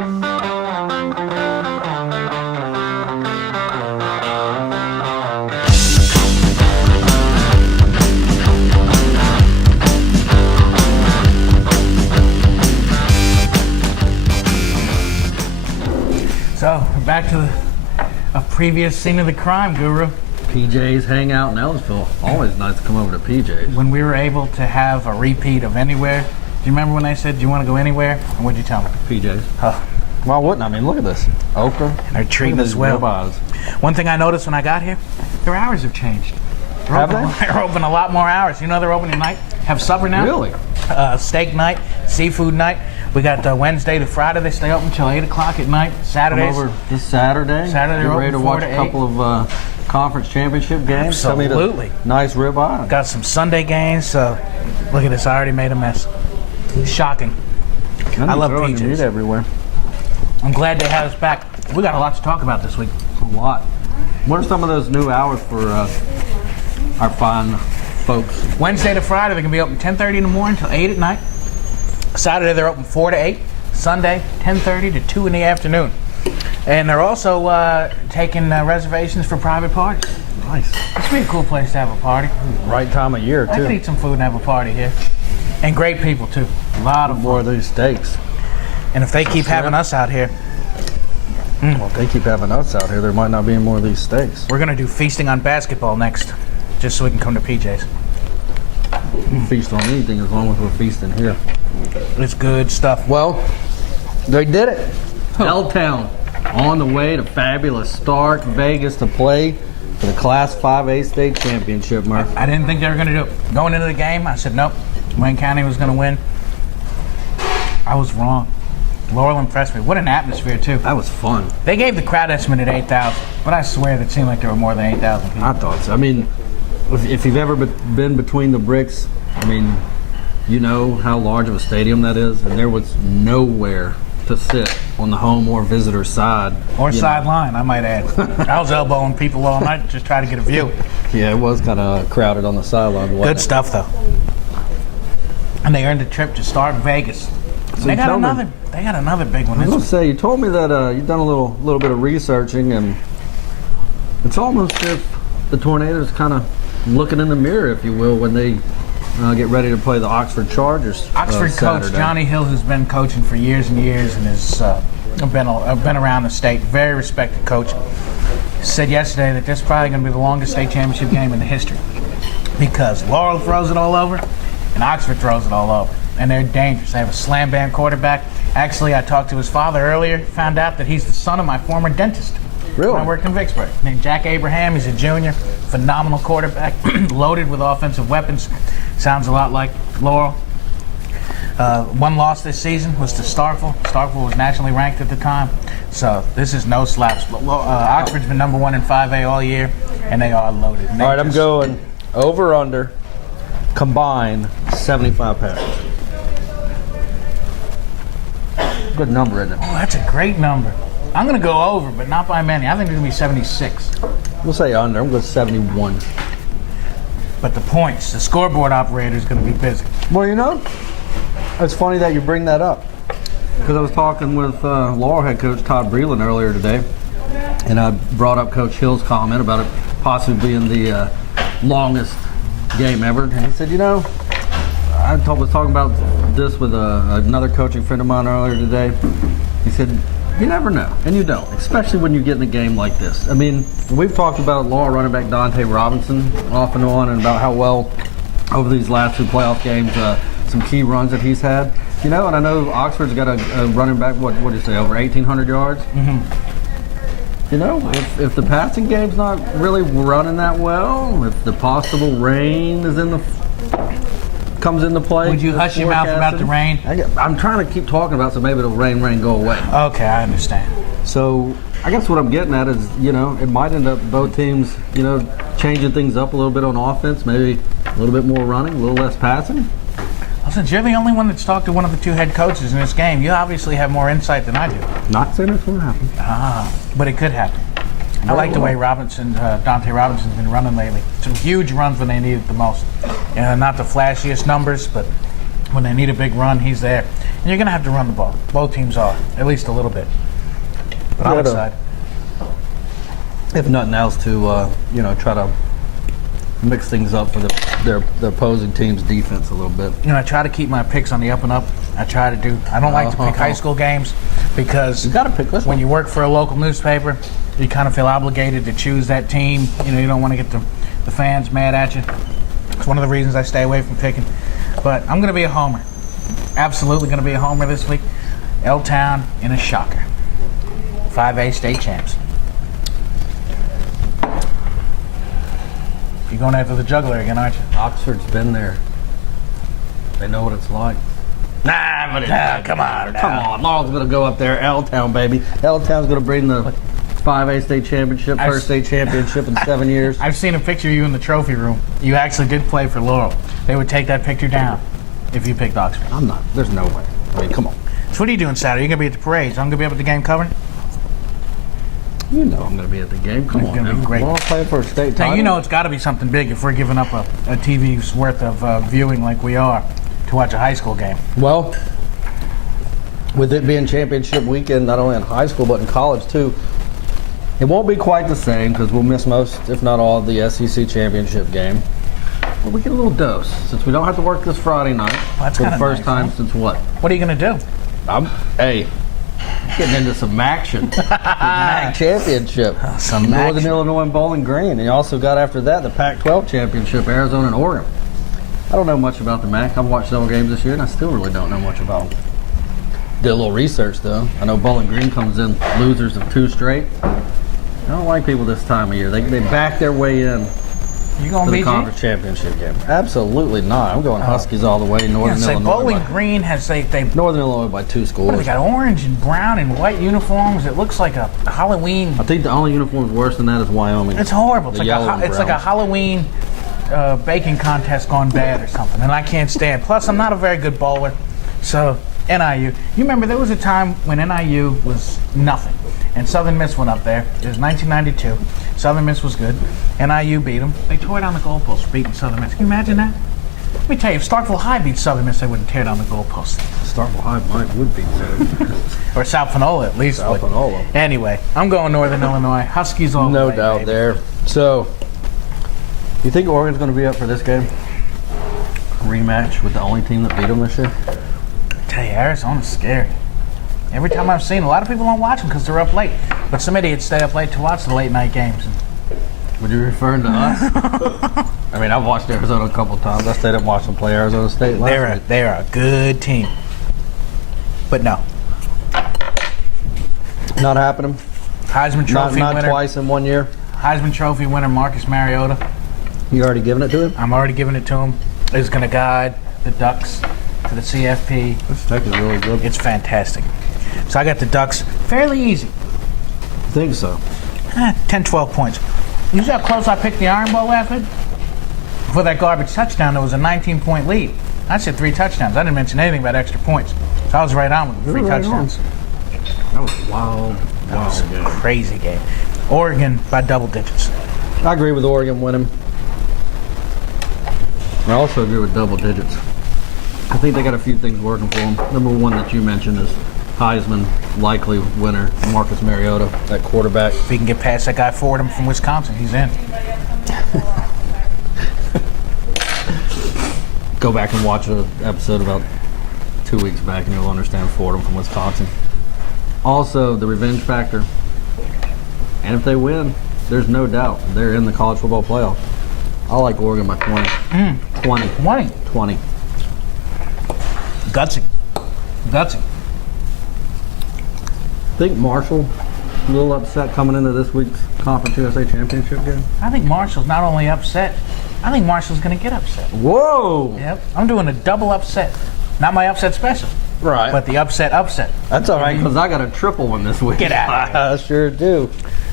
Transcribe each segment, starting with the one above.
So, we're back to a previous scene of the crime, Guru. PJ's Hangout in Ellisville. Always nice to come over to PJ's. When we were able to have a repeat of anywhere, do you remember when they said, do you want to go anywhere? And what'd you tell me? PJ's. Oh. Why wouldn't I? mean, look at this. Okra. And they're treating us well. Ribeyes. One thing I noticed when I got here, their hours have changed. Have they? They're open a lot more hours. You know they're open at night? Have supper now? Really? Steak night, seafood night. We got Wednesday to Friday. They stay open until 8 o'clock at night. Saturdays. Come over this Saturday. Saturday Get they're ready to open watch 4 to a couple of conference championship games. Absolutely. Nice ribeye. Got some Sunday games. So look at this. I already made a mess. Shocking. I love PJ's. PJ's. Everywhere. I'm glad they had us back. We got a lot to talk about this week. A lot. What are some of those new hours for our fine folks? Wednesday to Friday, they're going to be open 10:30 in the morning till 8 at night. Saturday, they're open 4 to 8. Sunday, 10:30 to 2 in the afternoon. And they're also taking reservations for private parties. Nice. This would be a cool place to have a party. Right time of year, too. I could eat some food and have a party here. And great people, too. A lot of more of these steaks. And if they keep having us out here, well, if they keep having us out here, there might not be any more of these steaks. we're going to do feasting on basketball next, just so we can come to PJ's. Feast on anything as long as we're feasting here. It's good stuff. Well, they did it. Helltown on the way to fabulous Stark, Vegas to play for the Class 5A State Championship, Murph. I didn't think they were going to do it. Going into the game, I said, nope, Wayne County was going to win. I was wrong. Laurel impressed me. What an atmosphere, too. That was fun. They gave the crowd estimate at 8,000, but I swear that seemed like there were more than 8,000 people. I thought so. I mean, if you've ever been between the bricks, I mean, you know how large of a stadium that is, and there was nowhere to sit on the home or visitor side. Or sideline, I might add. I was elbowing people all night just trying to get a view. Yeah, it was kind of crowded on the sideline. Good stuff, though. And they earned a trip to Stark, Vegas. So They got another big one. I was This gonna say, you told me that you've done a little bit of researching, and it's almost as if the Tornadoes kind of looking in the mirror, if you will, when they get ready to play the Oxford Chargers. Oxford coach Saturday. Johnny Hill, who's been coaching for years and years and has been around the state, very respected coach, said yesterday that this is probably going to be the longest state championship game in the history because Laurel throws it all over and Oxford throws it all over. And they're dangerous. They have a slam bam quarterback. Actually, I talked to his father earlier, found out that he's the son of my former dentist. Really? I worked in Vicksburg. Named Jack Abraham. He's a junior, phenomenal quarterback, loaded with offensive weapons. Sounds a lot like Laurel. One loss this season was to Starkville. Starkville was nationally ranked at the time. So this is no slaps. Oxford's been number 1 in 5A all year, and they are loaded. All right, I'm going over under combined 75 pounds. Good number, isn't it? Oh, that's a great number. I'm going to go over, but not by many. I think it's going to be 76. We'll say under. I'm going 71. But the points, the scoreboard operator is going to be busy. Well, you know, it's funny that you bring that up because I was talking with Laurel head coach Todd Breland earlier today, and I brought up Coach Hill's comment about it possibly being the longest game ever, and he said, you know, I was talking about this with another coaching friend of mine earlier today. He said, you never know, and you don't, especially when you get in a game like this. I mean, we've talked about Laurel running back Dante Robinson off and on, and about how well over these last 2 playoff games, some key runs that he's had. You know, and I know Oxford's got a running back, what do you say, over 1,800 yards? Mm-hmm. You know, if the passing game's not really running that well, if the possible rain is comes into play. Would you hush your mouth about the rain? I'm trying to keep talking about, so maybe it'll rain, go away. Okay, I understand. So I guess what I'm getting at is, you know, it might end up both teams, you know, changing things up a little bit on offense, maybe a little bit more running, a little less passing. Well, since you're the only one that's talked to one of the 2 head coaches in this game, you obviously have more insight than I do. Not saying it's going to happen. But it could happen. I like the way Dante Robinson's been running lately. Some huge runs when they need it the most. Not the flashiest numbers, but when they need a big run, he's there. And you're going to have to run the ball. Both teams are, at least a little bit. But I'm excited. If nothing else, to try to mix things up for the opposing team's defense a little bit. I try to keep my picks on the up and up. I don't like to pick high school games because You got to pick this when one. you work for a local newspaper, you kind of feel obligated to choose that team. You don't want to get the fans mad at you. It's one of the reasons I stay away from picking. But I'm going to be a homer. Absolutely going to be a homer this week. L-Town in a shocker. 5A state champs. You're going after the juggler again, aren't you? Oxford's been there. They know what it's like. Nah, but come on. Come on, Laurel's going to go up there. L-Town, baby. L-Town's going to bring the 5A state championship, first state championship in 7 years. I've seen a picture of you in the trophy room. You actually did play for Laurel. They would take that picture down if you picked Oxford. I'm not. There's no way. I mean, come on. So what are you doing Saturday? You're going to be at the parades. I'm going to be up at the game covering? You know I'm going to be at the game. Come on, gonna be great. Laurel playing for a state title. Now, it's got to be something big if we're giving up a TV's worth of viewing like we are to watch a high school game. Well, with it being championship weekend, not only in high school but in college too, it won't be quite the same because we'll miss most, if not all, of the SEC championship game. But we get a little dose since we don't have to work this Friday night that's for the kinda first nice, time huh? since what? What are you going to do? Hey, getting into some action. The MAC championship. Some Northern action. Illinois and Bowling Green. And you also got after that the Pac-12 championship, Arizona and Oregon. I don't know much about the MAC. I've watched several games this year and I still really don't know much about them. Did a little research though. I know Bowling Green comes in losers of 2 straight. I don't like people this time of year. They back their way in You to going to the beat conference championship game. Absolutely not. I'm going Huskies all the way. Northern Illinois. Bowling Green has they Northern Illinois by 2 scores. they got orange and brown and white uniforms. It looks like a Halloween. I think the only uniform worse than that is Wyoming. It's horrible. It's The like yellow and it's like a brown. Halloween baking contest gone bad or something, and I can't stand. Plus, I'm not a very good bowler, so NIU. You remember there was a time when NIU was nothing, and Southern Miss went up there. It was 1992. Southern Miss was good. NIU beat them. They tore down the goalpost for beating Southern Miss. Can you imagine that? Let me tell you, if Starkville High beat Southern Miss, they wouldn't tear down the goalpost. Starkville High might would be better. Or South Panola, at least. South Panola. Anyway, I'm going Northern Illinois. Huskies all the No way, doubt baby. there. So, you think Oregon's going to be up for this game? Rematch with the only team that beat them this year? I tell you, Arizona's scary. Every time I've seen, a lot of people don't watch them because they're up late. But some idiots stay up late to watch the late night games. Would you referring to us? I mean, I've watched Arizona a couple times. I stayed up and watched them play Arizona State last week. They're a good team. But no. Not happening. Heisman Trophy Not winner. twice in 1 year. Heisman Trophy winner Marcus Mariota. You already given it to him? I'm already giving it to him. He's going to guide the Ducks to the CFP. This tech is really good. It's fantastic. So I got the Ducks fairly easy. I think so. 10, 12 points. You see how close I picked the Iron Bowl last week? For that garbage touchdown, there was a 19-point lead. I said 3 touchdowns. I didn't mention anything about extra points. So I was right on with the 3 touchdowns. That was a wild game. Crazy game. Oregon by double digits. I agree with Oregon winning. I also agree with double digits. I think they got a few things working for them. Number one that you mentioned is Heisman likely winner Marcus Mariota, that quarterback. If he can get past that guy Fordham from Wisconsin, he's in. Go back and watch an episode about 2 weeks back and you'll understand Fordham from Wisconsin. Also, the revenge factor. And if they win, there's no doubt they're in the college football playoff. I like Oregon by 20. 20. 20. 20. Gutsy. Gutsy. Think Marshall a little upset coming into this week's Conference USA Championship game? I think Marshall's not only upset, I think Marshall's going to get upset. Whoa! Yep. I'm doing a double upset. Not my upset special, Right. but the upset. That's all right, because I got a triple one this week. Get out of here. I sure do.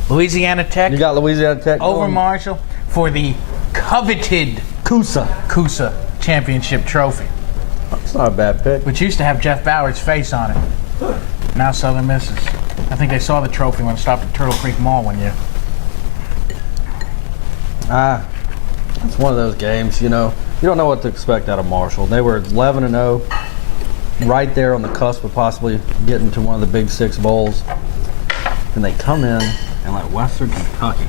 Louisiana Tech You got Louisiana Tech over going. Marshall for the coveted Coosa Championship trophy, It's not a bad pick. which used to have Jeff Bauer's face on it. Now Southern Miss is. I think they saw the trophy when it stopped at Turtle Creek Mall one year. It's one of those games, you know. You don't know what to expect out of Marshall. They were 11-0. right there on the cusp of possibly getting to one of the Big Six bowls. And they come in and let Western Kentucky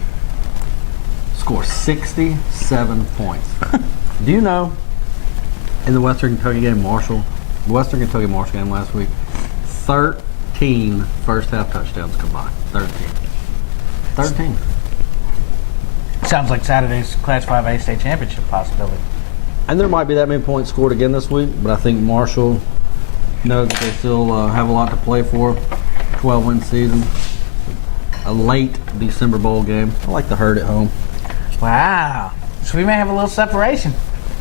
score 67 points. Do you know, in the Western Kentucky game, the Western Kentucky Marshall game last week, 13 first half touchdowns combined. 13. Sounds like Saturday's Class 5A state championship possibility. And there might be that many points scored again this week, but I think Marshall knows that they still have a lot to play for. 12-win season. A late December bowl game. I like the herd at home. Wow. So we may have a little separation.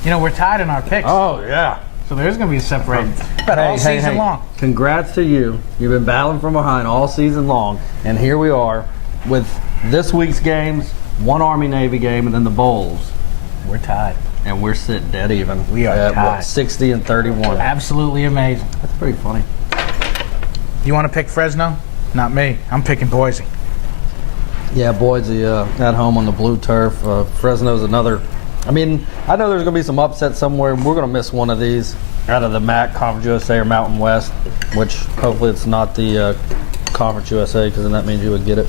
You know, we're tied in our picks. Oh, yeah. So there's going to be a separation. But all season long. Congrats to you. You've been battling from behind all season long. And here we are with this week's games, one Army-Navy game, and then the bowls. We're tied. And we're sitting dead even. We are at, tied. What, 60 and 31. Absolutely amazing. That's pretty funny. You want to pick Fresno? Not me. I'm picking Boise. Yeah, Boise at home on the blue turf. Fresno's another. I mean, I know there's going to be some upset somewhere. We're going to miss one of these out of the MAC, Conference USA, or Mountain West, which hopefully it's not the Conference USA, because then that means you would get it.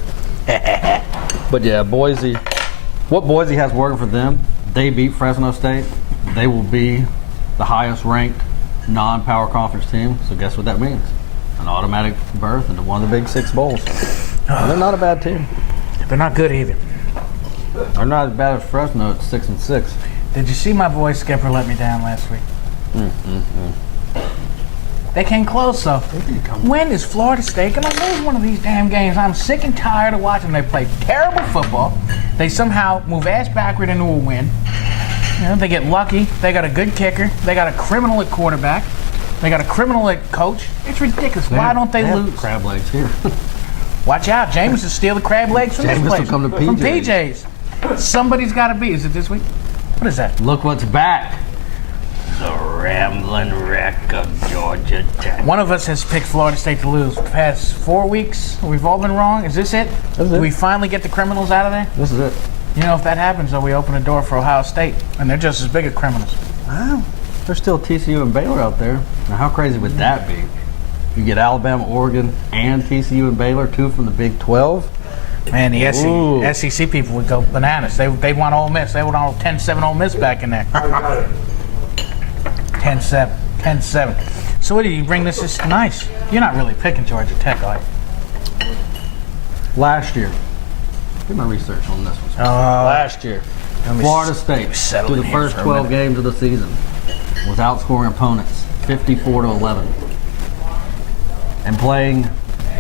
But yeah, Boise, what Boise has working for them, they beat Fresno State. They will be the highest ranked non-power conference team. So guess what that means? An automatic berth into one of the Big Six bowls. And they're not a bad team. They're not good either. They're not as bad as Fresno at 6-6. Did you see my boy Skipper let me down last week? They came close, though. When is Florida State going to lose one of these damn games? I'm sick and tired of watching them. They play terrible football. They somehow move ass backward into a win. You know, they get lucky. They got a good kicker. They got a criminal at quarterback. They got a criminal at coach. It's ridiculous. Why don't they lose? Crab legs here. Watch out. James will steal the crab legs from this Jameis place. will come to From PJ's. PJ's. Somebody's got to be. Is it this week? What is that? Look what's back. The rambling wreck of Georgia Tech. One of us has picked Florida State to lose. The past 4 weeks, we've all been wrong. Is this it? This is it. Do we finally get the criminals out of there? This is it. You know, if that happens, though, we open a door for Ohio State, and they're just as big as criminals. Wow. There's still TCU and Baylor out there. Now, how crazy would that be? You get Alabama, Oregon, and TCU and Baylor, two from the Big 12. Man, the Ooh. SEC people would go bananas. They'd want Ole Miss. They would want 10-7 Ole Miss back in there. 10-7. 10-7. So what do you bring this? Is nice. You're not really picking Georgia Tech, are you? Last year. Do my research on this one. Last year. Florida State, settle through in the here first for a 12 minute. games of the season, was outscoring opponents 54-11. And playing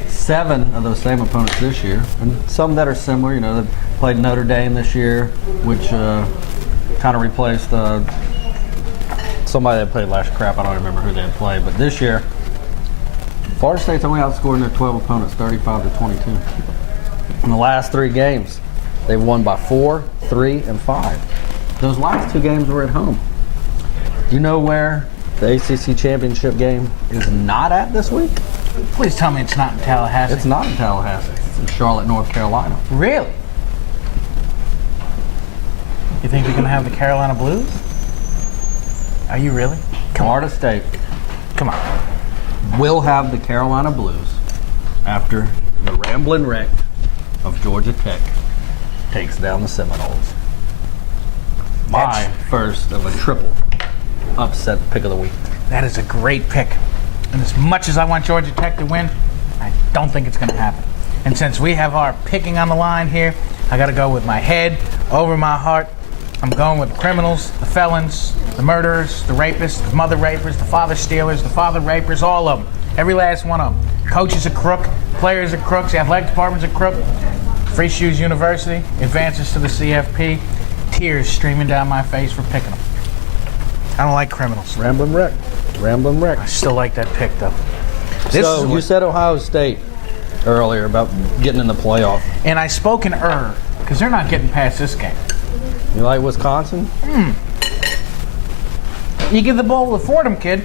7 of those same opponents this year, and some that are similar. You know, they played Notre Dame this year, which kind of replaced somebody that played last crap. I don't remember who they had played, but this year, Florida State's only outscoring their 12 opponents 35-22. In the last 3 games, they've won by 4, 3, and 5. Those last 2 games were at home. Do you know where the ACC championship game is not at this week? Please tell me it's not in Tallahassee. It's not in Tallahassee. It's in Charlotte, North Carolina. Really? You think you're going to have the Carolina Blues? Are you really? Florida State Come on. will have the Carolina Blues after the rambling wreck of Georgia Tech takes down the Seminoles. My first of a triple upset pick of the week. That is a great pick. And as much as I want Georgia Tech to win, I don't think it's going to happen. And since we have our picking on the line here, I got to go with my head over my heart. I'm going with the criminals, the felons, the murderers, the rapists, the mother rapers, the father stealers, the father rapers, all of them. Every last one of them. Coach is a crook, players are crooks, the athletic department's a crook. Free Shoes University advances to the CFP. Tears streaming down my face for picking them. I don't like criminals. Rambling wreck. Rambling wreck. I still like that pick, though. So you said Ohio State earlier about getting in the playoff. And I spoke in because they're not getting past this game. You like Wisconsin? You give the ball to the Fordham kid,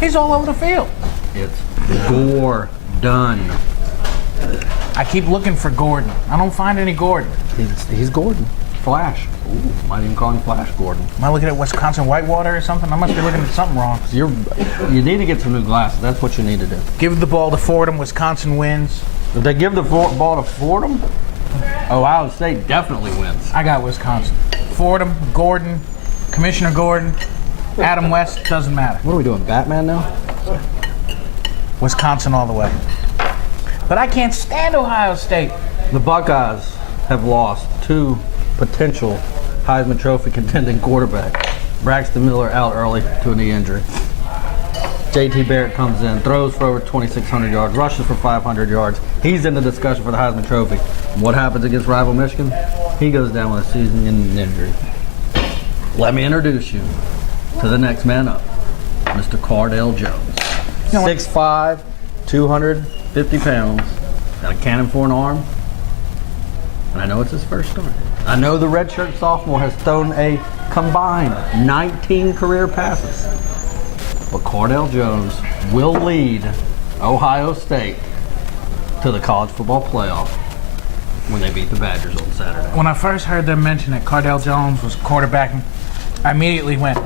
he's all over the field. It's Gordon. I keep looking for Gordon. I don't find any Gordon. He's Gordon. Flash. Ooh, might even call him Flash Gordon. Am I looking at Wisconsin Whitewater or something? I must be looking at something wrong. You need to get some new glasses. That's what you need to do. Give the ball to Fordham. Wisconsin wins. If they give the ball to Fordham, Ohio State definitely wins. I got Wisconsin. Fordham, Gordon, Commissioner Gordon, Adam West, doesn't matter. What are we doing, Batman now? Wisconsin all the way. But I can't stand Ohio State. The Buckeyes have lost 2 potential Heisman Trophy contending quarterbacks. Braxton Miller out early to a knee injury. JT Barrett comes in, throws for over 2,600 yards, rushes for 500 yards. He's in the discussion for the Heisman Trophy. What happens against rival Michigan? He goes down with a season-ending injury. Let me introduce you to the next man up, Mr. Cardale Jones. 6'5", 250 pounds, got a cannon for an arm, and I know it's his first start. I know the redshirt sophomore has thrown a combined 19 career passes. But Cardale Jones will lead Ohio State to the college football playoff when they beat the Badgers on Saturday. When I first heard them mention that Cardale Jones was quarterbacking, I immediately went,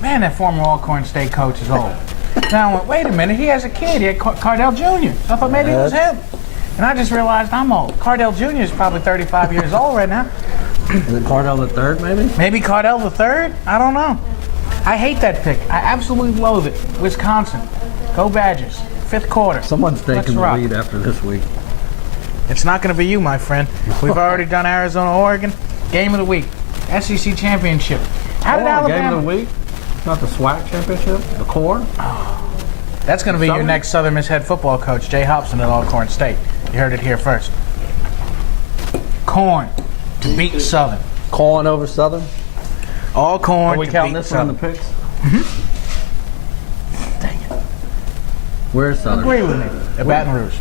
man, that former Alcorn State coach is old. Now I went, wait a minute, he has a kid. He had Cardale Jr. So I thought maybe it was him. And I just realized I'm old. Cardale Jr. is probably 35 years old right now. Is it Cardale the third, maybe? Maybe Cardale the third? I don't know. I hate that pick. I absolutely loathe it. Wisconsin. Go Badgers. 5th quarter. Someone's taking the lead after this week. It's not going to be you, my friend. We've already done Arizona, Oregon. Game of the week. SEC Championship. How did Alabama... Game of the week? Not the SWAC Championship? The core? That's going to be your next Southern Miss head football coach, Jay Hobson at Alcorn State. You heard it here first. Corn to beat Southern. Corn over Southern? Alcorn Are we to counting beat this one in the Southern. picks? Dang it. Where's Southern? Agree with me. At Baton Rouge.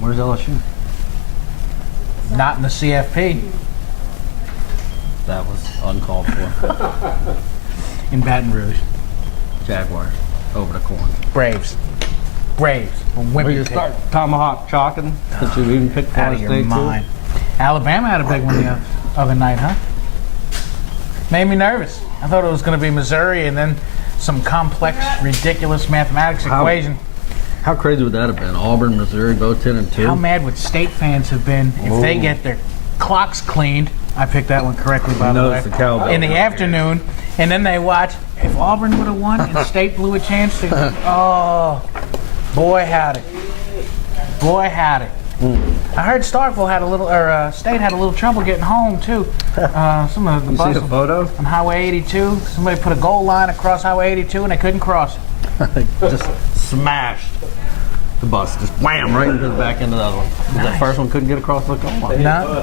Where's LSU? Not in the CFP. That was uncalled for. In Baton Rouge. Jaguars over the Corn. Braves. Braves. Where you start tomahawk chalking since you even picked Out Florida of your State mind. Alabama had a big one the other night, huh? Made me nervous. I thought it was going to be Missouri and then some complex, ridiculous mathematics equation. How crazy would that have been? Auburn, Missouri, both 10-2. How mad would state fans have been if they get their clocks cleaned? I picked that one correctly, by the way. The cowbell. In the afternoon, and then they watch. If Auburn would have won and State blew a chance to, oh, boy howdy, boy howdy. I heard Starkville had a little, or State had a little trouble getting home too. Some of the You see bus the photo? on Highway 82. Somebody put a goal line across Highway 82 and they couldn't cross it. They just smashed the bus, just wham, right into the back end of the other one. That first one couldn't get across the goal line. No.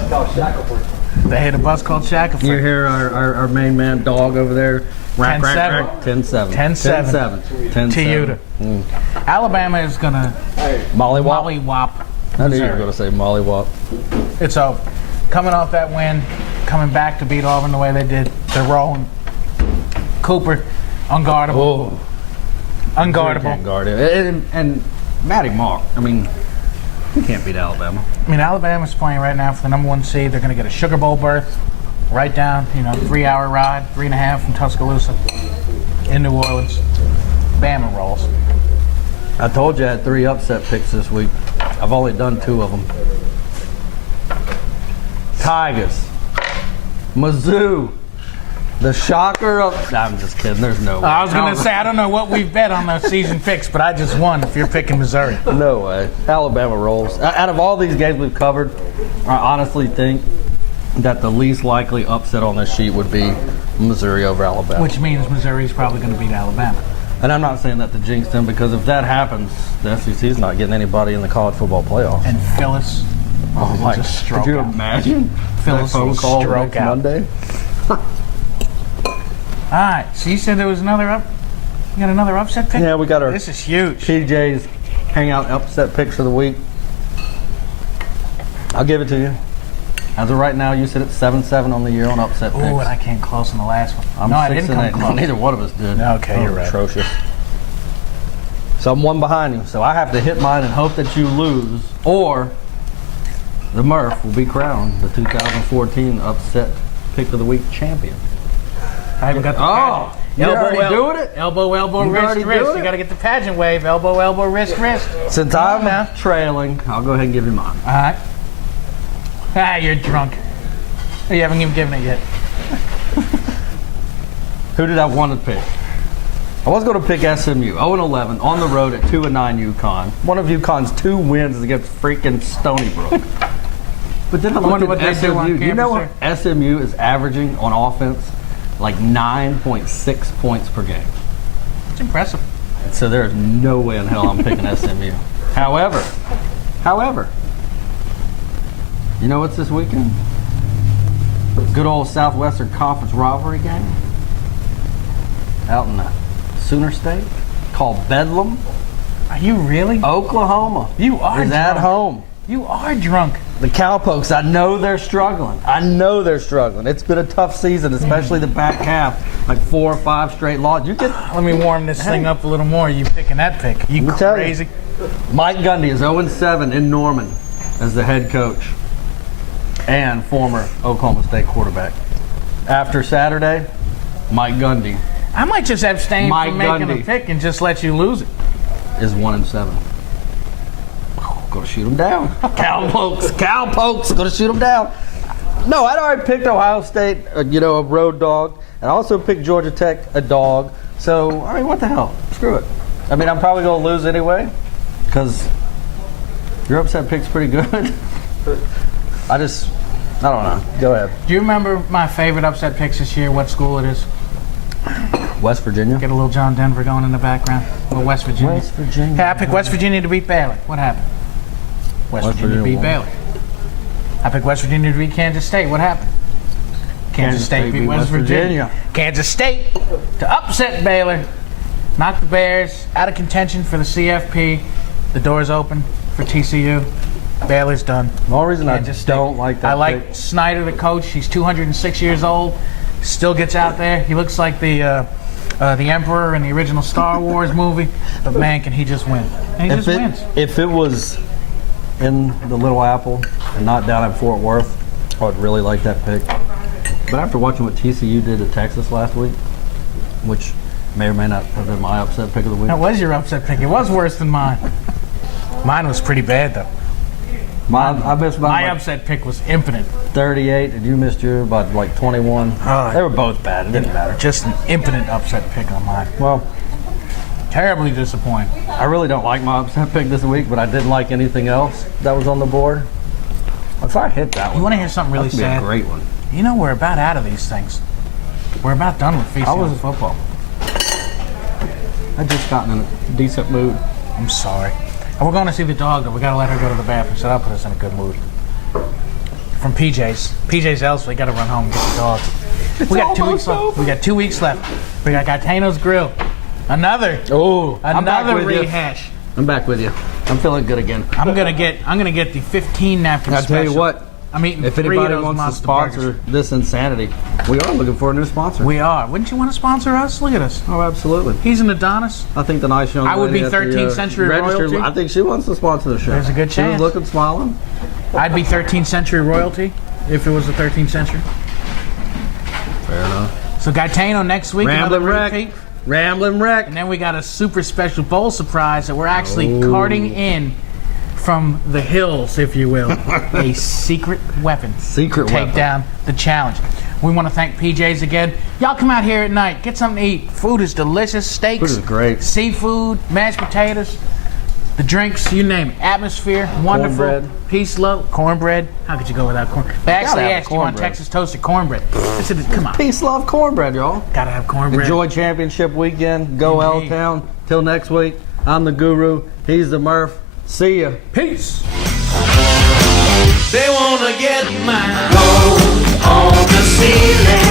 They had a bus called Shackleford. You hear our main man, Dog, over there. 10-7. 10-7. 10-7. 10-7. To Utah. Alabama is going to mollywop. I knew you were going to say mollywop. It's over. Coming off that win, coming back to beat Auburn the way they did, they're rolling. Cooper, unguardable. Oh. Unguardable. Can't guard it. And Matty Mock, I mean, you can't beat Alabama. I mean, Alabama's playing right now for the #1 seed. They're going to get a Sugar Bowl berth right down, 3-hour ride, 3.5 from Tuscaloosa in New Orleans. Bama rolls. I told you I had 3 upset picks this week. I've only done 2 of them. Tigers. Mizzou. The shocker of... I'm just kidding. There's no way. I was going to say, I don't know what we've bet on those season picks, but I just won if you're picking Missouri. No way. Alabama rolls. Out of all these games we've covered, I honestly think that the least likely upset on this sheet would be Missouri over Alabama. Which means Missouri's probably going to beat Alabama. And I'm not saying that to jinx them, because if that happens, the SEC's not getting anybody in the college football playoff. And Phyllis. Oh my! Just stroke Could you out. imagine? Phyllis That phone will call stroke next out. Monday. All right, so you said there was another you got another upset pick? Yeah, we got our This is huge. PJ's Hangout upset picks for the week. I'll give it to you. As of right now, you sit at 7-7 on the year on upset picks. Ooh, and I came close in the last one. I'm no, I 6 didn't come and 8. close. Neither one of us did. Okay, you're right. Atrocious. So I'm 1 behind you. So I have to hit mine and hope that you lose, or the Murph will be crowned the 2014 Upset Pick of the Week champion. I haven't got the pageant. You're already doing it? Elbow, elbow, wrist, wrist. You got to get the pageant wave. Elbow, elbow, wrist, wrist. Since I'm trailing, I'll go ahead and give you mine. All right. Ah, you're drunk. You haven't even given it yet. Who did I want to pick? I was going to pick SMU, 0-11, on the road at 2-9 UConn. One of UConn's 2 wins is against freaking Stony Brook. But then I looked at SMU. Do you know what SMU is averaging on offense? Like 9.6 points per game. It's impressive. So there's no way in hell I'm picking SMU. However, you know what's this weekend? Good old Southwestern Conference rivalry game out in the Sooner State called Bedlam. Are you really? Oklahoma. You are is drunk. At home. You are drunk. The Cowpokes, I know they're struggling. It's been a tough season, especially the back half. Like 4 or 5 straight losses. Let me warm this thing up a little more. You picking that pick? You crazy? Mike Gundy is 0-7 in Norman as the head coach and former Oklahoma State quarterback. After Saturday, Mike Gundy. I might just abstain from making a pick and just let you lose it. Is 1-7. Gonna shoot him down. Cowpokes, gonna shoot him down. No, I'd already picked Ohio State, a road dog, and I also picked Georgia Tech, a dog. So, I mean, what the hell? Screw it. I mean, I'm probably gonna lose anyway, because your upset pick's pretty good. I don't know. Go ahead. Do you remember my favorite upset picks this year? What school it is? West Virginia. Get a little John Denver going in the background. A little West Virginia. West Virginia. Hey, I picked West Virginia to beat Baylor. What happened? West Virginia to beat Baylor. I picked West Virginia to beat Kansas State. What happened? Kansas State beat West Virginia. Kansas State to upset Baylor. Knock the Bears out of contention for the CFP. The door's open for TCU. Baylor's done. The only reason I don't like that I like Snyder, the coach. He's 206 years old. Still gets out there. He looks like the Emperor in the original Star Wars movie. But man, can he just win. And he just wins. If it was in the Little Apple and not down at Fort Worth, I would really like that pick. But after watching what TCU did to Texas last week, which may or may not have been my upset pick of the week. That was your upset pick. It was worse than mine. Mine was pretty bad, though. I missed my upset pick was impotent. 38, and you missed yours by like 21. They were both bad. It didn't matter. Just an impotent upset pick on mine. Well, terribly disappointing. I really don't like my upset pick this week, but I didn't like anything else that was on the board. If I hit that one, you want to hear something really sad? Be a great one. You know, we're about out of these things. We're about done with feasting on football. I just gotten in a decent mood. I'm sorry. And we're going to see the dog, though. We got to let her go to the bathroom, so that'll put us in a good mood. From PJ's Ellisville. We got to run home and get the dog. We got 2 weeks left. We got 2 weeks left. We got Gaetano's Grill. Another rehash. I'm back with you. I'm feeling good again. I'm gonna get the 15 napkin special. I'll tell you what. I'm eating if 3 anybody of those wants to monster sponsor burgers. this insanity, we are looking for a new sponsor. We are. Wouldn't you want to sponsor us? Look at us. Oh, absolutely. He's an Adonis. I think the nice young lady I would be at 13th century royalty. I think she wants to sponsor the show. There's a good chance. She was looking, smiling. I'd be 13th century royalty if it was the 13th century. Fair enough. So Gaetano next week. Ramblin' Wreck. And then we got a super special bowl surprise that we're actually carting in from the hills, if you will. A secret weapon. To take down the challenge. We want to thank PJ's again. Y'all come out here at night. Get something to eat. Food is delicious. Steaks. Food is great. Seafood, mashed potatoes, the drinks, you name it. Atmosphere, wonderful. Cornbread. Peace, love. Cornbread. How could you go without cornbread? They actually asked you on Texas toasted cornbread. I said, come on. Peace, love, cornbread, y'all. Gotta have cornbread. Enjoy championship weekend. Go L-Town. Till next week, I'm the Guru. He's the Murph. See ya. Peace. They wanna get my gold on the ceiling.